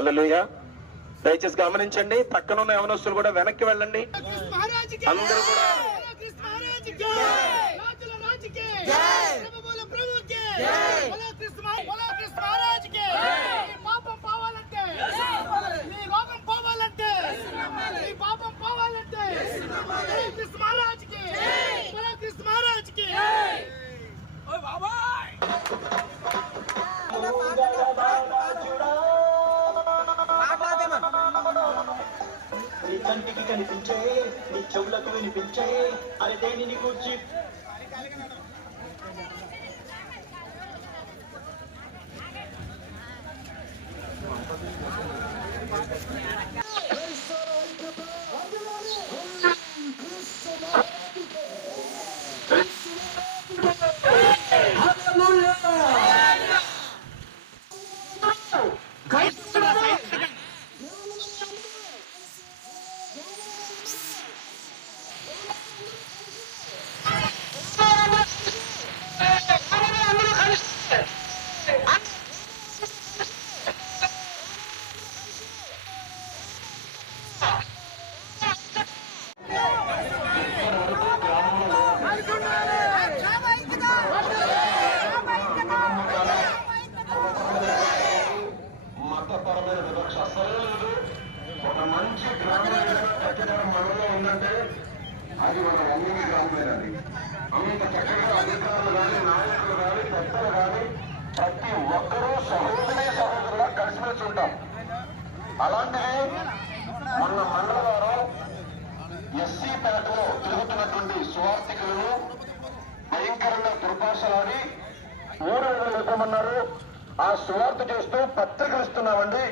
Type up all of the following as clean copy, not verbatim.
హల్లెలూయా. దయచేసి గమనించండి, పక్కన ఉన్న యవనస్తులు కూడా వెనక్కి వెళ్ళండి. అందరూ కూడా నీ కంటికి కనిపించే, నీ చెవులకు వినిపించే అరే దేనిని గూర్చి అది మన వంగిని గ్రామమేనండి. అంత చక్కగా అధికారులు కానీ, నాయకులు కానీ, పెద్దలు కానీ ప్రతి ఒక్కరూ సహోదరులా కలిసిమెలిసి ఉంటాం. అలాంటిది మొన్న మంగళవారం ఎస్సీ పేటలో తిరుగుతున్నటువంటి సువార్థికులను భయంకరంగా దుర్భాషలాడి ఊరడుగులు ఇవ్వమన్నారు. ఆ సువార్త చేస్తూ పత్రికలు ఇస్తున్నామండి,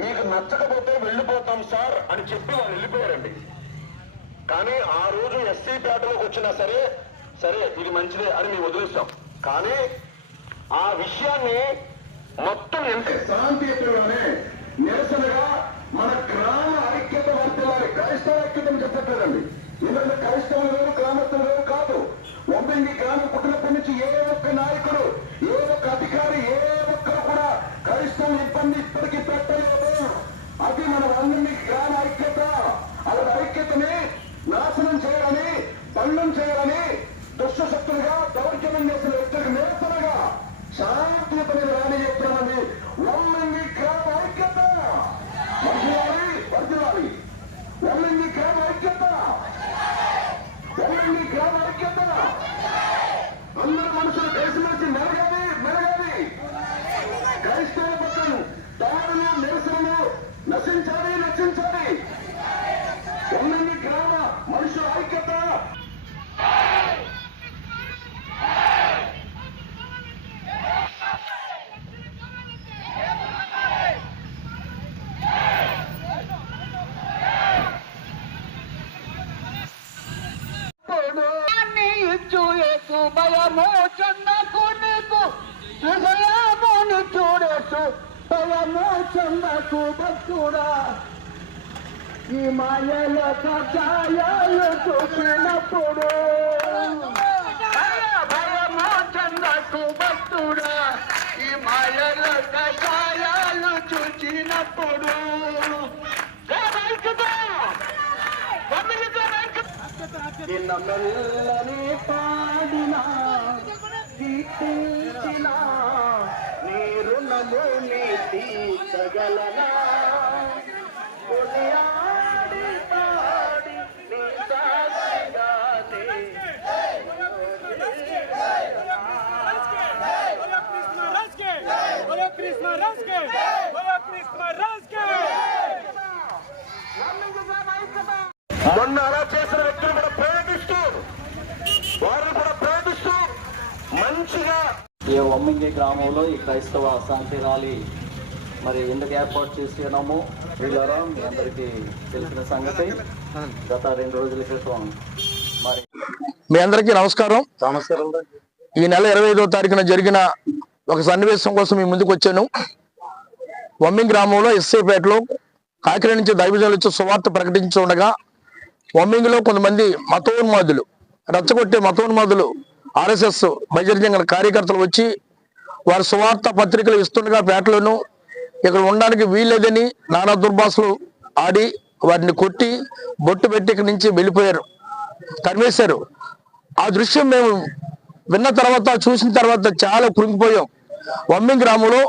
మీకు నచ్చకపోతే వెళ్ళిపోతాం సార్ అని చెప్పి వాళ్ళు వెళ్ళిపోయారండి. కానీ ఆ రోజు ఎస్సీ పేటలోకి వచ్చినా సరే సరే ఇది మంచిదే అని మేము వదిలేస్తాం. కానీ ఆ విషయాన్ని మొత్తం ఎంత శాంతియుతంగానే నిరసనగా మన గ్రామ ఐక్యత వర్తిల్లాలి. క్రైస్తవ ఐక్యతను చెప్పట్లేదండి. ఎందుకంటే క్రైస్తవులు వేరు, గ్రామస్తులు వేరు కాదు. ఒమ్మింగి గ్రామం పుట్టినప్పటి నుంచి ఏ ఒక్క నాయకుడు, ఏ ఒక్క అధికారి, ఏ ఒక్కరు కూడా క్రైస్తవుల ఇబ్బంది ఇప్పటికీ పెట్టలేదు. అది మన ఒమ్మింగి గ్రామ ఐక్యత. అలాంటి ఐక్యతని నాశనం చేయాలని, భంగం చేయాలని దుష్ట శక్తులుగా దౌర్జన్యం చేసిన వ్యక్తులకు నిరసనగా శాంతియుతని రానియత్నాన్ని ఒమ్మింగి గ్రామ ఐక్యత వర్ధిల్లాలి. ఒమ్మింగి గ్రామ ఐక్యత, ఒమ్మింగి గ్రామ ఐక్యత. అందరూ మనుషులు కలిసిమెలిసి మెలగాలి. క్రైస్తవ పక్కన దాడులు, నిరసనలు నశించాలి. ఒమ్మింగి గ్రామ మనుషుల ఐక్యత. భయము చందకు నీకు హృదయమును చూడేసు, భయము చందకు భక్తుడా ఈ మాయల కషాయాలు చూసినప్పుడు, భయము చందకు భక్తుడా ఈ మాయల కషాయాలు చూసినప్పుడు నిన్న మెల్లని పాడినా కీర్తించినా నీ రుణము నీ తీర్చగలనా, కొనియాడి పాడి నీ సాక్షిగానే మొన్న అలా చేసిన వ్యక్తులు కూడా ప్రేమిస్తూ, వారిని కూడా ప్రేమిస్తూ మంచిగా ఈ ఒమ్మింగి గ్రామంలో ఈ క్రైస్తవ శాంతి ర్యాలీ మరి ఎందుకు ఏర్పాటు చేసినాము వీళ్ళారా మీ అందరికీ తెలిసిన సంగతి. గత 2 రోజుల క్రితం మరి మీ అందరికీ నమస్కారం. ఈ నెల 25వ తారీఖున జరిగిన ఒక సన్నివేశం కోసం మీ ముందుకు వచ్చాను. ఒమ్మింగి గ్రామంలో ఎస్సీపేటలో కాకినాడ నుంచి దైవజనులు వచ్చి సువార్త ప్రకటించుండగా ఒమ్మింగిలో కొంతమంది మతోన్మాదులు, రచ్చగొట్టే మతోన్మాదులు, RSS బహిరంగ కార్యకర్తలు వచ్చి వారి సువార్త పత్రికలు ఇస్తుండగా పేటలోను ఇక్కడ ఉండడానికి వీల్లేదని నానా దుర్భాషలు ఆడి వారిని కొట్టి బొట్టు పెట్టి ఇక్కడి నుంచి వెళ్ళిపోయారు, తరిమేశారు. ఆ దృశ్యం మేము విన్న తర్వాత, చూసిన తర్వాత చాలా కృంగిపోయాం. వమ్మింగ్ గ్రామంలో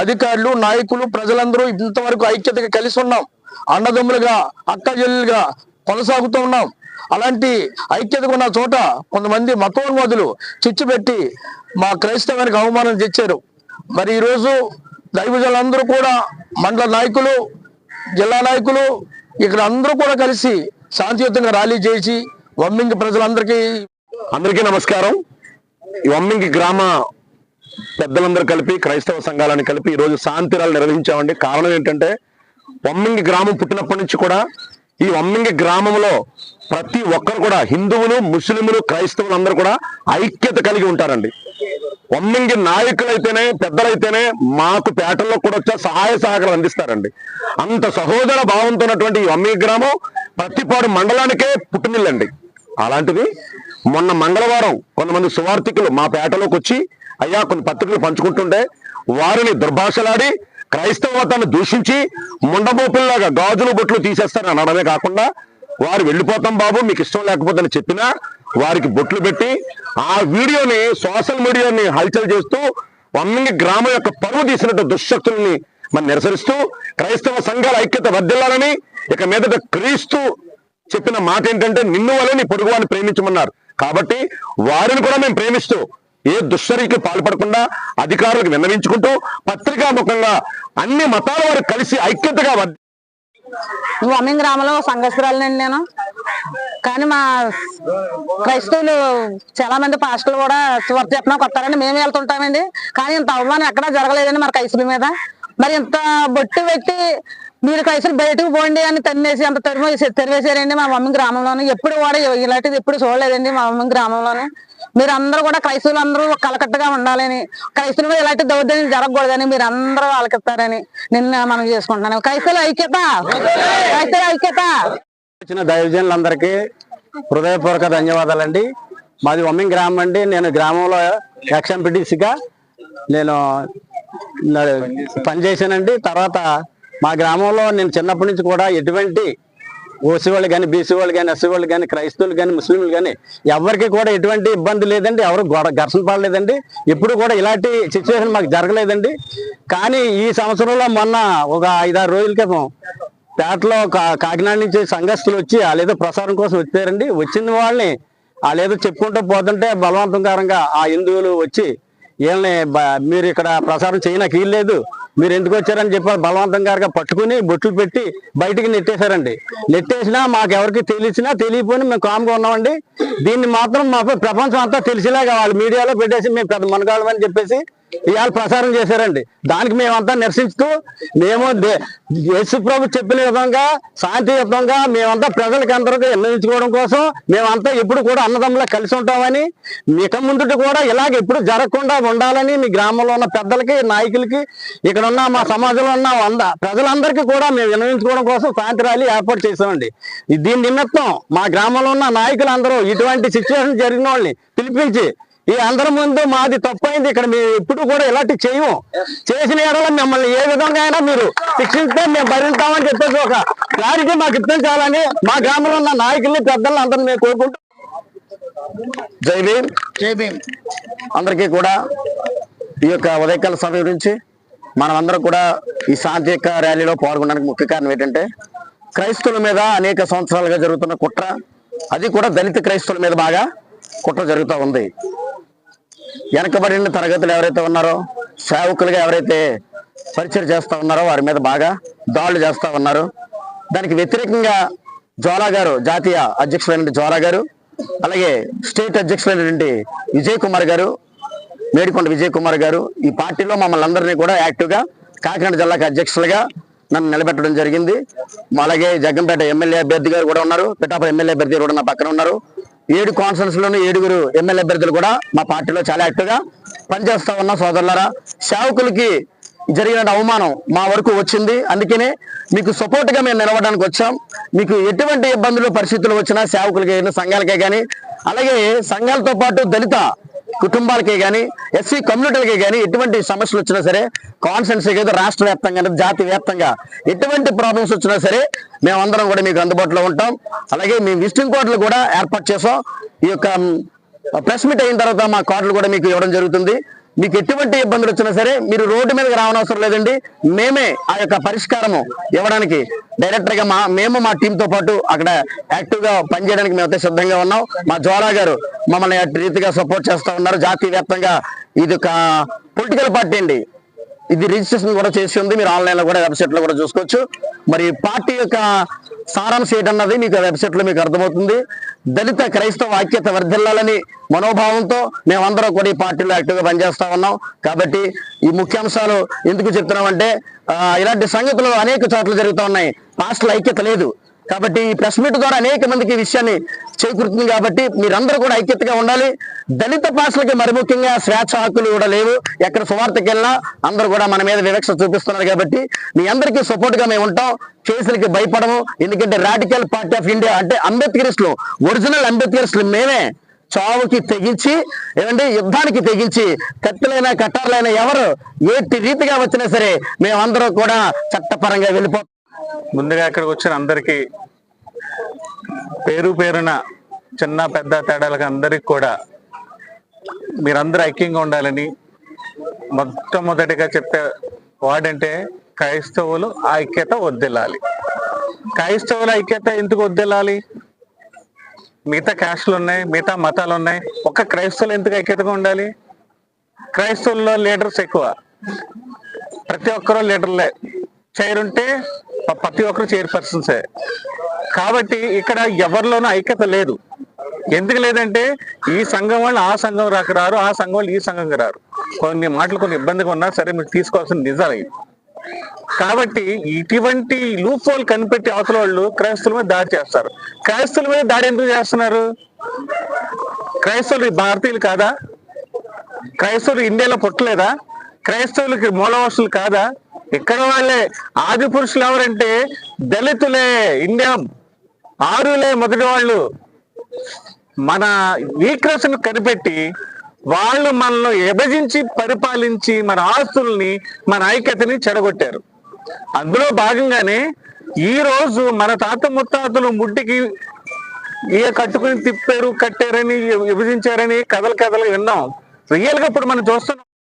అధికారులు, నాయకులు, ప్రజలందరూ ఇంతవరకు ఐక్యతగా కలిసి ఉన్నాం. అన్నదమ్ములుగా, అక్క చెల్లెలుగా కొనసాగుతూ ఉన్నాం. అలాంటి ఐక్యతగా ఉన్న చోట కొంతమంది మతోన్మాదులు చిచ్చుపెట్టి మా క్రైస్తవానికి అవమానం తెచ్చారు. మరి ఈరోజు దైవజనులందరూ కూడా, మండల నాయకులు, జిల్లా నాయకులు ఇక్కడ అందరూ కూడా కలిసి శాంతియుతంగా ర్యాలీ చేసి వమ్మింగ్ అందరికీ నమస్కారం. ఈ వమ్మింగ్ గ్రామ పెద్దలందరూ కలిపి, క్రైస్తవ సంఘాలను కలిపి ఈరోజు శాంతి ర్యాలీ నిర్వహించామండి. కారణం ఏంటంటే వమ్మింగ్ గ్రామం పుట్టినప్పటి నుంచి కూడా ఈ వమ్మింగ్ గ్రామంలో ప్రతి ఒక్కరు కూడా, హిందువులు, ముస్లింలు, క్రైస్తవులు అందరూ కూడా ఐక్యత కలిగి ఉంటారండి. వమ్మింగి నాయకులైతేనే, పెద్దలైతేనే మాకు పేటల్లో కూడా వచ్చే సహాయ సహకారాలు అందిస్తారండి. అంత సహోదర భావంతో ఉన్నటువంటి ఈ వమ్మింగి గ్రామం ప్రతిపాడు మండలానికే పుట్టినిల్లండి. అలాంటిది మొన్న మంగళవారం కొంతమంది సువార్థికులు మా పేటలోకి వచ్చి అయ్యా కొన్ని పత్రికలు పంచుకుంటుంటే వారిని దుర్భాషలాడి క్రైస్తవ మతాన్ని దూషించి ముండబోపుల్లాగా గాజులు బొట్లు తీసేస్తారని అనడమే కాకుండా, వారు వెళ్ళిపోతాం బాబు మీకు ఇష్టం లేకపోతే అని చెప్పినా వారికి బొట్లు పెట్టి ఆ వీడియోని సోషల్ మీడియాని హల్చల్ చేస్తూ వమ్మింగి గ్రామం యొక్క పరువు తీసినట్టు దుశ్శక్తుల్ని మనం నిరసరిస్తూ క్రైస్తవ సంఘాల ఐక్యత వర్ధిల్లాలని, ఇక మీదట క్రీస్తు చెప్పిన మాట ఏంటంటే నిన్ను వలె నీ పొరుగువాన్ని ప్రేమించమన్నారు. కాబట్టి వారిని కూడా మేము ప్రేమిస్తూ ఏ దుశ్చర్యకి పాల్పడకుండా అధికారులకు విన్నవించుకుంటూ పత్రికాముఖంగా అన్ని మతాల వారు కలిసి ఐక్యతగా వమ్మింగ్ గ్రామంలో సంఘస్థురాలండి నేను. కానీ మా క్రైస్తవులు చాలా మంది పాస్టర్లు కూడా చివరి చెప్పినా కొత్తారండి, మేము వెళ్తుంటామండి. కానీ ఇంత అవమానం ఎక్కడా జరగలేదండి మన క్రైస్తవుల మీద. మరి ఇంత బొట్టు పెట్టి మీరు క్రైస్తవులు బయటకు పోండి అని తన్నేసి అంత తెరివేశారండి మా వమ్మింగ్ గ్రామంలోనే. ఎప్పుడు కూడా ఇలాంటిది ఎప్పుడు చూడలేదండి మా వమ్మింగ్ గ్రామంలోనే. మీరు అందరూ కూడా క్రైస్తవులు అందరూ కలకట్టుగా ఉండాలని, క్రైస్తవుల మీద ఇలాంటి దౌర్జన్యం జరగకూడదని మీరు అందరూ ఆలకిస్తారని నిన్న మనం చేసుకుంటున్నాను. క్రైస్తవుల ఐక్యత, క్రైస్తవుల ఐక్యత. వచ్చిన దైవజనులందరికీ హృదయపూర్వక ధన్యవాదాలండి. మాది వమ్మింగ్ గ్రామం అండి. నేను గ్రామంలో ఎక్స్ఎంపీటీసీగా నేను పనిచేశానండి. తర్వాత మా గ్రామంలో నేను చిన్నప్పటి నుంచి కూడా ఎటువంటి ఓసీ వాళ్ళు కానీ, బీసీ వాళ్ళు కానీ, ఎస్సీ వాళ్ళు కానీ, క్రైస్తవులు కానీ, ముస్లింలు కానీ ఎవరికి కూడా ఎటువంటి ఇబ్బంది లేదండి. ఎవరు ఘర్షణ పడలేదండి. ఎప్పుడు కూడా ఇలాంటి సిచ్యువేషన్ మాకు జరగలేదండి. కానీ ఈ సంవత్సరంలో మొన్న ఒక 5-6 రోజుల క్రితం పేటలో కాకినాడ నుంచి సంఘస్థులు వచ్చి వాళ్ళేదో ప్రసారం కోసం వచ్చారండి. వచ్చిన వాళ్ళని వాళ్ళేదో చెప్పుకుంటూ పోతుంటే బలవంతకరంగా ఆ హిందువులు వచ్చి వీళ్ళని మీరు ఇక్కడ ప్రసారం చేయడానికి వీల్లేదు, మీరు ఎందుకు వచ్చారని చెప్పి బలవంతంగా పట్టుకుని బొట్లు పెట్టి బయటికి నెట్టేశారండి. నెట్టేసినా మాకెవరికి తెలిసినా తెలియపోయినా మేము కామ్గా ఉన్నామండి. దీన్ని మాత్రం మాకు ప్రపంచం అంతా తెలిసేలాగా వాళ్ళు మీడియాలో పెట్టేసి మేము పెద్ద మనగాళ్ళం అని చెప్పేసి ఇవాళ ప్రసారం చేశారండి. దానికి మేమంతా నిరసిస్తూ మేము యేసు ప్రభు చెప్పిన విధంగా శాంతియుతంగా మేమంతా ప్రజలకి అందరికీ నిర్ణయించుకోవడం కోసం మేమంతా ఎప్పుడు కూడా అన్నదమ్ములా కలిసి ఉంటామని, ఇక ముందు కూడా ఇలాగ ఎప్పుడు జరగకుండా ఉండాలని మీ గ్రామంలో ఉన్న పెద్దలకి, నాయకులకి, ఇక్కడ ఉన్న మా సమాజంలో ఉన్న ప్రజలందరికీ కూడా మేము విన్నవించుకోవడం కోసం శాంతి ర్యాలీ ఏర్పాటు చేసామండి. దీని నిమిత్తం మా గ్రామంలో ఉన్న నాయకులందరూ ఇటువంటి సిచ్యువేషన్ జరిగిన వాళ్ళని పిలిపించి ఈ అందరి ముందు మాది తప్పైంది, ఇక్కడ మేము ఎప్పుడు కూడా ఇలాంటి చేయము, చేసిన ఏడలో మిమ్మల్ని ఏ విధంగా అయినా మీరు శిక్షిస్తే మేము భరిస్తామని చెప్పేసి ఒక క్లారిటీ మాకు ఇప్పించాలని మా గ్రామంలో ఉన్న నాయకుల్ని, పెద్దల్ని అందరిని మేము కోరుకుంటాం. జై భీమ్, జై భీమ్. అందరికీ కూడా ఈ యొక్క ఉదయకాల సమయం గురించి మనమందరం కూడా ఈ శాంతియుత ర్యాలీలో పాల్గొనడానికి ముఖ్య కారణం ఏంటంటే క్రైస్తవుల మీద అనేక సంవత్సరాలుగా జరుగుతున్న కుట్ర, అది కూడా దళిత క్రైస్తవుల మీద బాగా కుట్ర జరుగుతూ ఉంది. వెనకబడిన తరగతులు ఎవరైతే ఉన్నారో, సేవకులుగా ఎవరైతే పరిచయం చేస్తూ ఉన్నారో వారి మీద బాగా దాడులు చేస్తూ ఉన్నారు. దానికి వ్యతిరేకంగా జ్వాలా గారు, జాతీయ అధ్యక్షులైన జ్వాలా గారు, అలాగే స్టేట్ అధ్యక్షులైనటువంటి విజయ్ కుమార్ గారు, మేడికొండ విజయ్ కుమార్ గారు ఈ పార్టీలో మమ్మల్ని అందరినీ కూడా యాక్టివ్గా కాకినాడ జిల్లాకి అధ్యక్షులుగా నన్ను నిలబెట్టడం జరిగింది. అలాగే జగ్గంపేట ఎమ్మెల్యే అభ్యర్థి గారు కూడా ఉన్నారు, పిఠాపురం ఎమ్మెల్యే అభ్యర్థి కూడా నా పక్కన ఉన్నారు. 7 కాన్ఫరెన్స్ లోను 7 ఎమ్మెల్యే అభ్యర్థులు కూడా మా పార్టీలో చాలా యాక్టివ్ గా పనిచేస్తా ఉన్న సోదరులారా, సేవకులకి జరిగిన అవమానం మా వరకు వచ్చింది. అందుకనే మీకు సపోర్ట్ గా మేము నిలవడానికి వచ్చాం. మీకు ఎటువంటి ఇబ్బందులు పరిస్థితులు వచ్చినా సేవకులకి, సంఘాలకే కానీ, అలాగే సంఘాలతో పాటు దళిత కుటుంబాలకే కానీ ఎస్సీ కమ్యూనిటీలకే కానీ ఎటువంటి సమస్యలు వచ్చినా సరే కాన్స్టెన్సీ కాదు రాష్ట్ర వ్యాప్తంగా జాతి వ్యాప్తంగా ఎటువంటి ప్రాబ్లమ్స్ వచ్చినా సరే మేమందరం కూడా మీకు అందుబాటులో ఉంటాం. అలాగే మేము విజిటింగ్ కార్డులు కూడా ఏర్పాటు చేసాం. ఈ యొక్క ప్రెస్ మీట్ అయిన తర్వాత మా కార్డులు కూడా మీకు ఇవ్వడం జరుగుతుంది. మీకు ఎటువంటి ఇబ్బందులు వచ్చినా సరే మీరు రోడ్డు మీదకి రావనవసరం లేదండి. మేమే ఆ యొక్క పరిష్కారము ఇవ్వడానికి డైరెక్టర్ గా మేము మా టీంతో పాటు అక్కడ యాక్టివ్ గా పనిచేయడానికి మేమైతే సిద్ధంగా ఉన్నాం. మా జ్వాలా గారు మమ్మల్ని రీతిగా సపోర్ట్ చేస్తా ఉన్నారు. జాతీయ వ్యాప్తంగా ఇది ఒక పొలిటికల్ పార్టీ అండి. ఇది రిజిస్ట్రేషన్ కూడా చేసి ఉంది. మీరు ఆన్లైన్ లో కూడా వెబ్సైట్ లో కూడా చూసుకోవచ్చు. మరి పార్టీ యొక్క సారాంశం ఏంటన్నది మీకు వెబ్సైట్ లో మీకు అర్థమవుతుంది. దళిత క్రైస్తవ ఐక్యత వర్ధిల్లాలని మనోభావంతో మేమందరం కూడా ఈ పార్టీలో యాక్టివ్ గా పనిచేస్తా ఉన్నాం. కాబట్టి ఈ ముఖ్యాంశాలు ఎందుకు చెప్తున్నామంటే ఇలాంటి సంగతులు అనేక చోట్ల జరుగుతూ ఉన్నాయి. పాస్టర్ల ఐక్యత లేదు. కాబట్టి ఈ ప్రెస్ మీట్ ద్వారా అనేక మందికి ఈ విషయాన్ని చేకూరుతుంది. కాబట్టి మీరందరూ కూడా ఐక్యతగా ఉండాలి. దళిత పాస్టర్లకి మరి ముఖ్యంగా స్వేచ్ఛ హక్కులు కూడా లేవు. ఎక్కడ సువార్తకి వెళ్ళినా అందరూ కూడా మన మీద వివక్ష చూపిస్తున్నారు. కాబట్టి మీ అందరికీ సపోర్ట్ గా మేము ఉంటాం. కేసులకి భయపడము. ఎందుకంటే రాడికల్ పార్టీ ఆఫ్ ఇండియా అంటే అంబేద్కరిస్టులు, ఒరిజినల్ అంబేద్కరిస్టులు మేమే. చావుకి తెగించి ఏమంటే యుద్ధానికి తెగించి కత్తులైనా కట్టారులైనా ఎవరు ఏ రీతిగా వచ్చినా సరే మేమందరం కూడా చట్టపరంగా వెళ్ళిపోతాం. ముందుగా ఇక్కడికి వచ్చిన అందరికీ పేరు పేరున చిన్న పెద్ద తేడాలకు అందరికి కూడా మీరందరూ ఐక్యంగా ఉండాలని మొట్టమొదటిగా చెప్పే వాడంటే క్రైస్తవులు ఐక్యత వద్దెల్లాలి. క్రైస్తవుల ఐక్యత ఎందుకు వద్దెల్లాలి? మిగతా క్యాస్టులు ఉన్నాయి, మిగతా మతాలు ఉన్నాయి, ఒక్క క్రైస్తవులు ఎందుకు ఐక్యతగా ఉండాలి? క్రైస్తవుల్లో లీడర్స్ ఎక్కువ, ప్రతి ఒక్కరూ లీడర్లే. చైర్ ఉంటే ప్రతి ఒక్కరు చైర్పర్సన్సే. కాబట్టి ఇక్కడ ఎవరిలోనూ ఐక్యత లేదు. ఎందుకు లేదంటే ఈ సంఘం వాళ్ళు ఆ సంఘం రారు, ఆ సంఘం వాళ్ళు ఈ సంఘంకి రారు. కొన్ని మాటలు కొన్ని ఇబ్బందిగా ఉన్నా సరే మీరు తీసుకోవాల్సిన నిజాలు. కాబట్టి ఇటువంటి లూప్ హోల్ కనిపెట్టి అవతల వాళ్ళు క్రైస్తవుల మీద దాడి చేస్తారు. క్రైస్తవుల మీద దాడి ఎందుకు చేస్తున్నారు? క్రైస్తవులు భారతీయులు కాదా? క్రైస్తవులు ఇండియాలో పుట్టలేదా? క్రైస్తవులకి మూలవాసులు కాదా? ఇక్కడ వాళ్ళే ఆది పురుషులు ఎవరంటే దళితులే. ఇండియా ఆరులే మొదటి వాళ్ళు. మన వీక్నెస్ ను కనిపెట్టి వాళ్ళు మనల్ని విభజించి పరిపాలించి మన ఆస్తుల్ని మన ఐక్యతని చెడగొట్టారు. అందులో భాగంగానే ఈ రోజు మన తాత ముత్తాతలు ముట్టికి కట్టుకుని తిప్పారు, కట్టారని, విభజించారని కథలు విన్నాం. రియల్ గా ఇప్పుడు మనం చూస్తున్నాం.